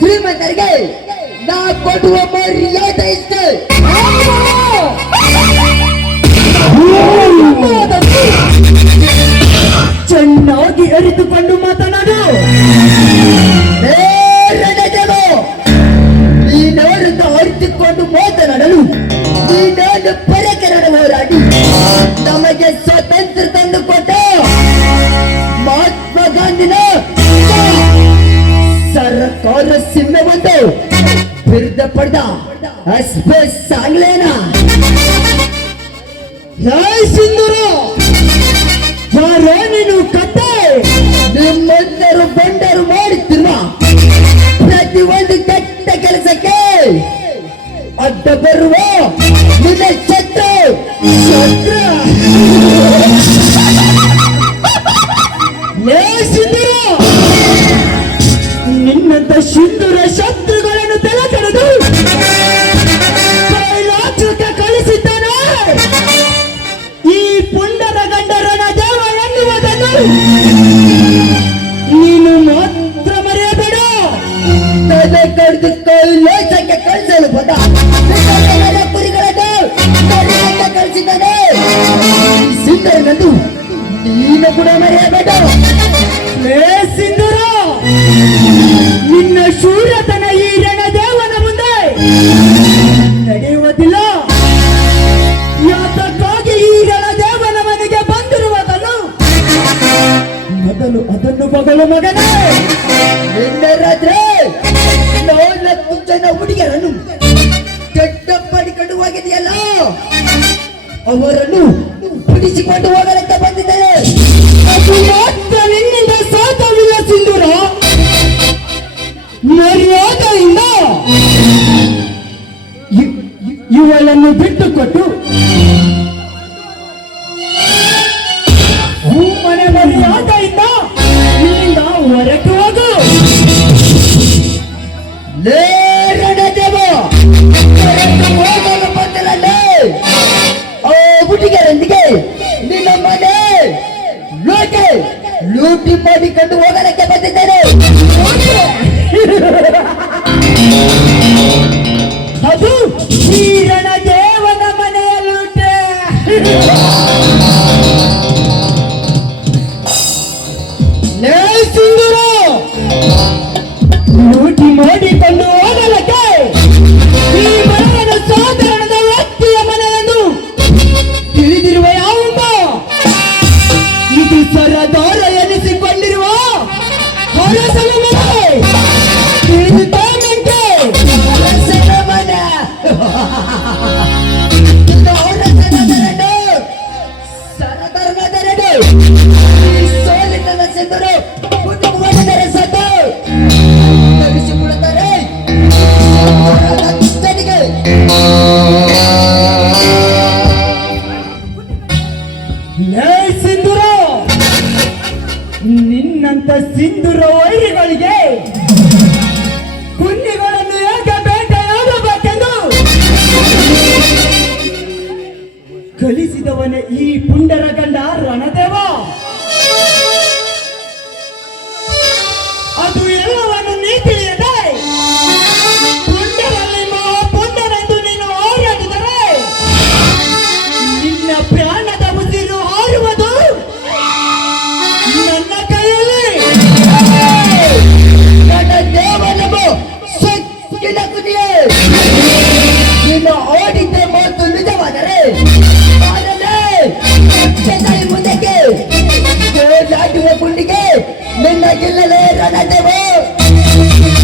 ಶ್ರೀಮಂತರಿಗೆ ನಾ ಕೊಡುವ ಮರ್ಯಾದೆ ಇಷ್ಟೇ. ಚೆನ್ನಾಗಿ ಅರಿತುಕೊಂಡು ಮಾತನಾಡು. ನೀನವರನ್ನು ಅರಿತುಕೊಂಡು ಮಾತನಾಡಲು ನೀನನ್ನು ಪರಕೆರಡು ಹೋರಾಡಿ ನಮಗೆ ಸ್ವಾತಂತ್ರ್ಯ ತಂದು ಕೊಟ್ಟ ಮಹಾತ್ಮ ಗಾಂಧಿನ ಸರ್ಕಾರ ಸಿಮ್ಮೆ ಬಂದು ಬಿರುದ ಪಡೆದ ಸಾಂಗ್ಲೇನ ಸಿಂಧೂರ ಯಾರೋ ನೀನು ಕತೆ ನಿಮ್ಮೆಲ್ಲರೂ ಬಂಡರು ಮಾಡುತ್ತಿರುವ ಪ್ರತಿಯೊಂದು ಕೆಟ್ಟ ಕೆಲಸಕ್ಕೆ ಅಡ್ಡ ಬರುವ ನಿನ್ನ ಶತ್ರು ಸಿಂಧೂರ ನಿನ್ನಂತ ಸಿಂಧೂರ ಶತ್ರುಗಳನ್ನು ತಲೆ ಕರೆದು ಕೈಲಾಸಕ್ಕೆ ಕಳಿಸಿದ್ದಾನೆ ಈ ಪುಂಡರ ಗಂಡರನ ದೇವ ಎನ್ನುವುದನ್ನು ನೀನು ಮಾತ್ರ ಮರೆಯಬೇಡ. ತಲೆ ಕಡಿದು ಕೈಲಾಸಕ್ಕೆ ಕಳಿಸಲು ಬಂದ ಕುರಿಗಳನ್ನು ಕಳಿಸಿದ್ದಾನೆ ಸಿಂಧೂರನಂದು ನೀನು ಕೂಡ ಮರೆಯಬೇಡ. ಸಿಂಧೂರ ನಿನ್ನ ಶೂರತನ ಈ ರಣದೇವನ ಮುಂದೆ ನಡೆಯುವುದಿಲ್ಲ. ಯಾತಕ್ಕಾಗಿ ಈ ರಣದೇವನ ಮನೆಗೆ ಬಂದಿರುವುದನ್ನು ಮೊದಲು ಅದನ್ನು ಮಗಳು ಮಗನೇ ನಿನ್ನೆ ರಾತ್ರಿ 4 ಜನ ಹುಡುಗಿಯರನ್ನು ಕೆಟ್ಟ ಪಡಿಕೊಂಡು ಹೋಗಿದೆಯಲ್ಲ ಅವರನ್ನು ಬಿಡಿಸಿಕೊಂಡು ಹೋಗಲಂತ ಬಂದಿದ್ದಾರೆ. ಅದು ಮಾತ್ರ ನಿನ್ನಿಂದ ಸಾಧ್ಯವಿಲ್ಲ ಸಿಂಧೂರ. ಮರ್ಯಾದೆಯಿಂದ ಇವಳನ್ನು ಬಿಟ್ಟುಕೊಟ್ಟು ಮನೆ ಮರ್ಯಾದೆಯಿಂದ ಇಲ್ಲಿಂದ ಹೊರಟು ಹೋಗು. ಹೋಗಲು ಬಂದಲ್ಲ ಹುಡುಗಿಯರೊಂದಿಗೆ ನಿನ್ನ ಮನೆ ಲೂಟಿ ಮಾಡಿಕೊಂಡು ಹೋಗಲಕ್ಕೆ ಬಂದಿದ್ದೇನೆ. ಅದು ಶ್ರೀರಣ ದೇವನ ಮನೆಯ ಲೂಟೆ. ಸಿಂಧೂರ ಲೂಟಿ ಮಾಡಿಕೊಂಡು ಹೋಗಲಕ್ಕೆ ಈ ಮನೆಯನ್ನು ಸಾಧಾರಣದ ವ್ಯಕ್ತಿಯ ಮನೆಯನ್ನು ತಿಳಿದಿರುವ ಯಾವುಂಬ ಇದು ಸರದಾರ ಎನಿಸಿಕೊಂಡಿರುವ ಹೊರಸಲ ಮನೆ ತಿಳಿದುಕೊಂಡಂತೆ ಹೊರಸಲ ಮನೆ ಸರದಾರನೆರಡು ಸೋಲಿನ ಸಿಂಧೂರು ಕುಟುಂಬದರೆ ಸತ್ತು ತರಿಸಿಕೊಳ್ಳುತ್ತಾರೆ. ಸಿಂಧೂರ ನಿನ್ನಂತ ಸಿಂಧೂರ ವೈರಿಗಳಿಗೆ ಕುನ್ನಿಗಳನ್ನು ಹೇಗೆ ಬೇಟೆಯಾಡಬೇಕೆಂದು ಕಲಿಸಿದವನೇ ಈ ಪುಂಡರ ಗಂಡ ರಣದೇವ. ಗುಂಡಿಗೆ ನಿನ್ನ ಗಿಲ್ಲಲೇ ರಣದೇವ